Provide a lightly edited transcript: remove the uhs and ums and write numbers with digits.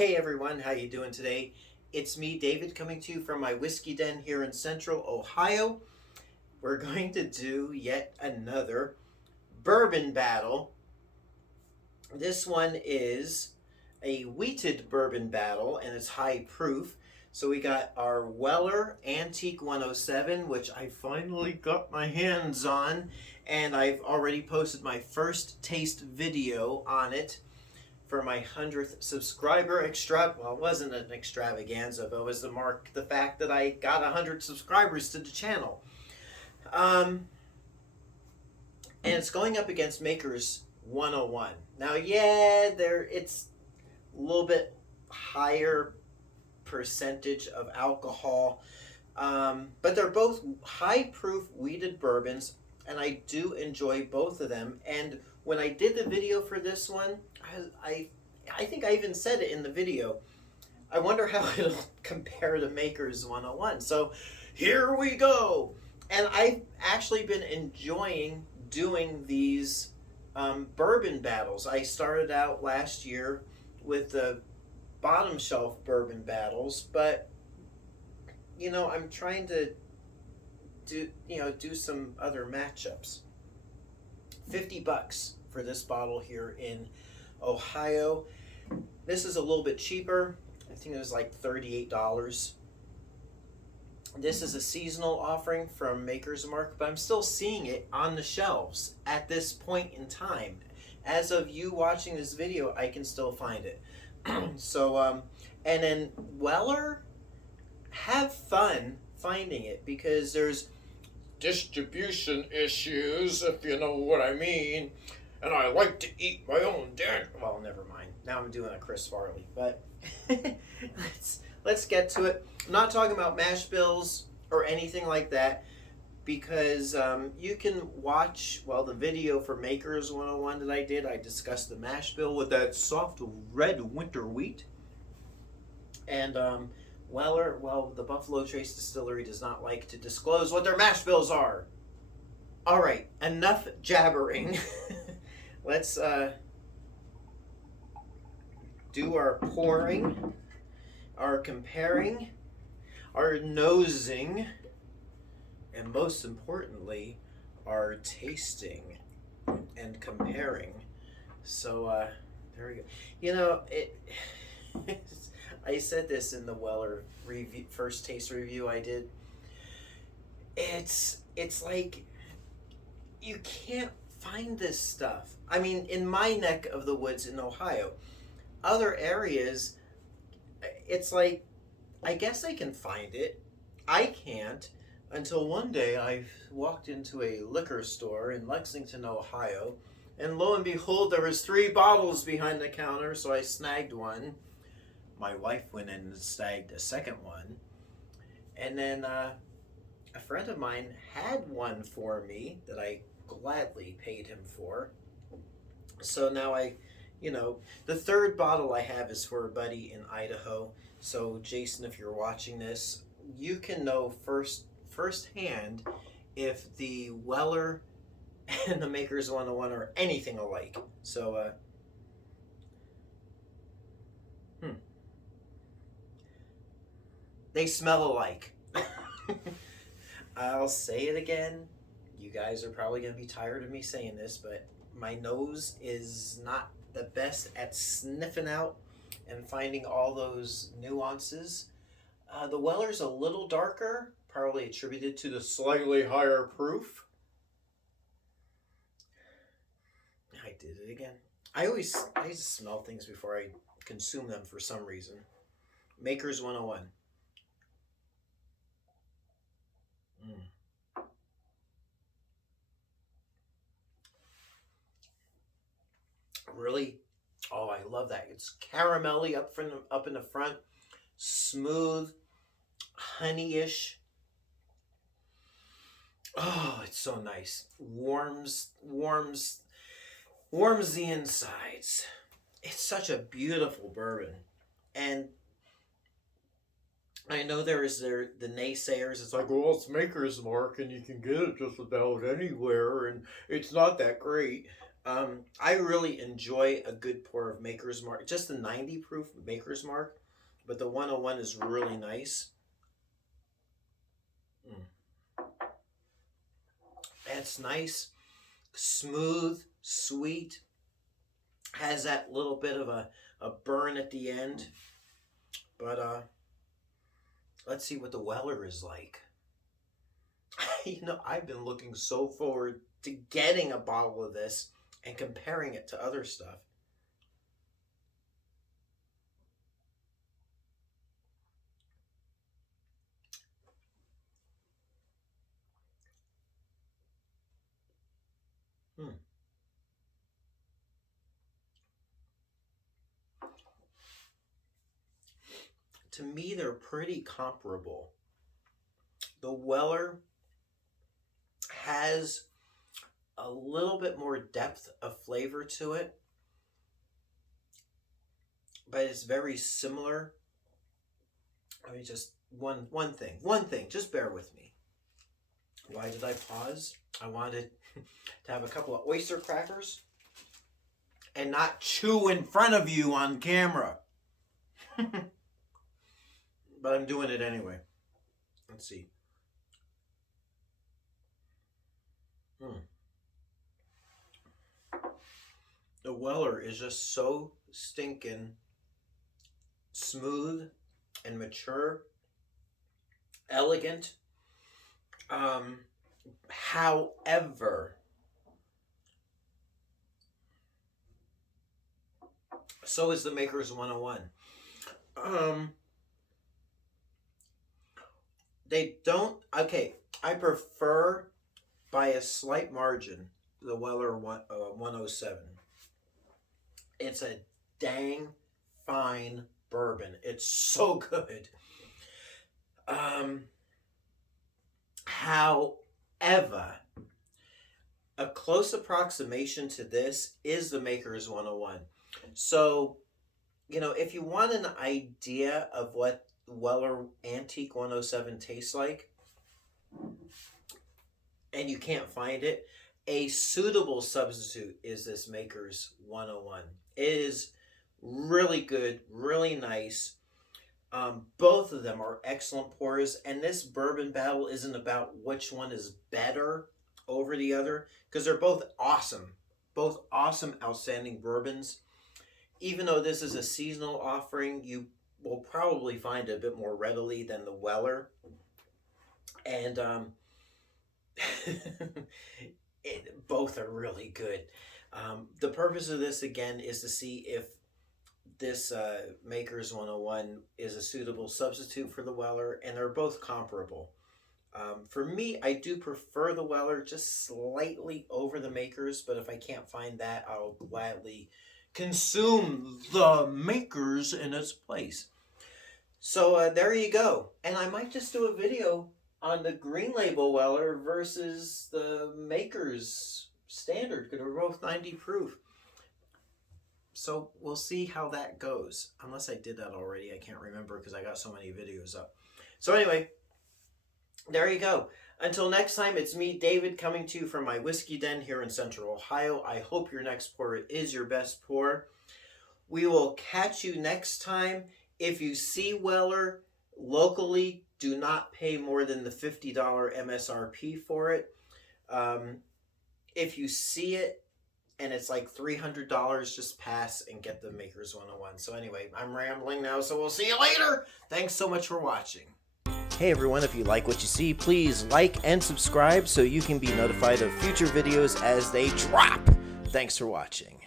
Hey everyone, how you doing today? It's me, David, coming to you from my whiskey den here in Central Ohio. We're going to do yet another bourbon battle. This one is a wheated bourbon battle and it's high proof. So we got our Weller Antique 107, which I finally got my hands on, and I've already posted my first taste video on it for my 100th subscriber well, it wasn't an extravaganza, but it was to mark the fact that I got 100 subscribers to the channel. And it's going up against Maker's 101. Now, yeah, it's a little bit higher percentage of alcohol, but they're both high proof wheated bourbons, and I do enjoy both of them. And when I did the video for this one, I think I even said it in the video. I wonder how it'll compare to Maker's 101. So here we go. And I've actually been enjoying doing these bourbon battles. I started out last year with the bottom shelf bourbon battles, but I'm trying to do some other matchups. $50 for this bottle here in Ohio. This is a little bit cheaper. I think it was like $38. This is a seasonal offering from Maker's Mark, but I'm still seeing it on the shelves at this point in time. As of you watching this video, I can still find it. So, and then Weller, have fun finding it because there's distribution issues, if you know what I mean. And I like to eat my own dinner. Well, never mind. Now I'm doing a Chris Farley, but let's get to it. I'm not talking about mash bills or anything like that because you can watch, the video for Maker's 101 that I did. I discussed the mash bill with that soft red winter wheat. And Weller, the Buffalo Trace Distillery does not like to disclose what their mash bills are. All right, enough jabbering. Let's do our pouring, our comparing, our nosing, and most importantly, our tasting and comparing. So there we go. I said this in the Weller first taste review I did. It's like you can't find this stuff. I mean, in my neck of the woods in Ohio, other areas, it's like, I guess I can find it. I can't until one day I walked into a liquor store in Lexington, Ohio, and lo and behold, there was 3 bottles behind the counter, so I snagged one. My wife went in and snagged a second one. And then a friend of mine had one for me that I gladly paid him for. So now the third bottle I have is for a buddy in Idaho. So Jason, if you're watching this, you can know firsthand if the Weller and the Maker's 101 are anything alike. So they smell alike. I'll say it again. You guys are probably going to be tired of me saying this, but my nose is not the best at sniffing out and finding all those nuances. The Weller's a little darker, probably attributed to the slightly higher proof. I did it again. I just smell things before I consume them for some reason. Maker's 101. Really, I love that. It's caramelly up in the front, smooth, honeyish. Oh, it's so nice. Warms the insides. It's such a beautiful bourbon, and I know there's the naysayers. It's like, well, it's Maker's Mark, and you can get it just about anywhere, and it's not that great. I really enjoy a good pour of Maker's Mark, just the 90 proof Maker's Mark, but the 101 is really nice. Mm. It's nice, smooth, sweet, has that little bit of a burn at the end. But let's see what the Weller is like. I've been looking so forward to getting a bottle of this and comparing it to other stuff. Hmm. To me, they're pretty comparable. The Weller has a little bit more depth of flavor to it, but it's very similar. I mean, just one thing. Just bear with me. Why did I pause? I wanted to have a couple of oyster crackers and not chew in front of you on camera. But I'm doing it anyway. Let's see. The Weller is just so stinking smooth and mature, elegant. However, so is the Maker's 101. They don't. Okay, I prefer by a slight margin the Weller 107. It's a dang fine bourbon. It's so good. However, a close approximation to this is the Maker's 101. So, if you want an idea of what Weller Antique 107 tastes like, and you can't find it, a suitable substitute is this Maker's 101. It is really good, really nice. Both of them are excellent pours, and this bourbon battle isn't about which one is better over the other, because they're both awesome. Both awesome, outstanding bourbons. Even though this is a seasonal offering, you will probably find it a bit more readily than the Weller. And both are really good. The purpose of this, again, is to see if this Maker's 101 is a suitable substitute for the Weller, and they're both comparable. For me, I do prefer the Weller just slightly over the Maker's, but if I can't find that, I'll gladly consume the Maker's in its place. So there you go. And I might just do a video on the Green Label Weller versus the Maker's Standard, because they're both 90 proof. So we'll see how that goes. Unless I did that already. I can't remember because I got so many videos up. So anyway, there you go. Until next time, it's me, David, coming to you from my whiskey den here in Central Ohio. I hope your next pour is your best pour. We will catch you next time. If you see Weller locally, do not pay more than the $50 MSRP for it. If you see it and it's like $300, just pass and get the Maker's 101. So anyway, I'm rambling now, so we'll see you later. Thanks so much for watching. Hey everyone, if you like what you see, please like and subscribe so you can be notified of future videos as they drop. Thanks for watching.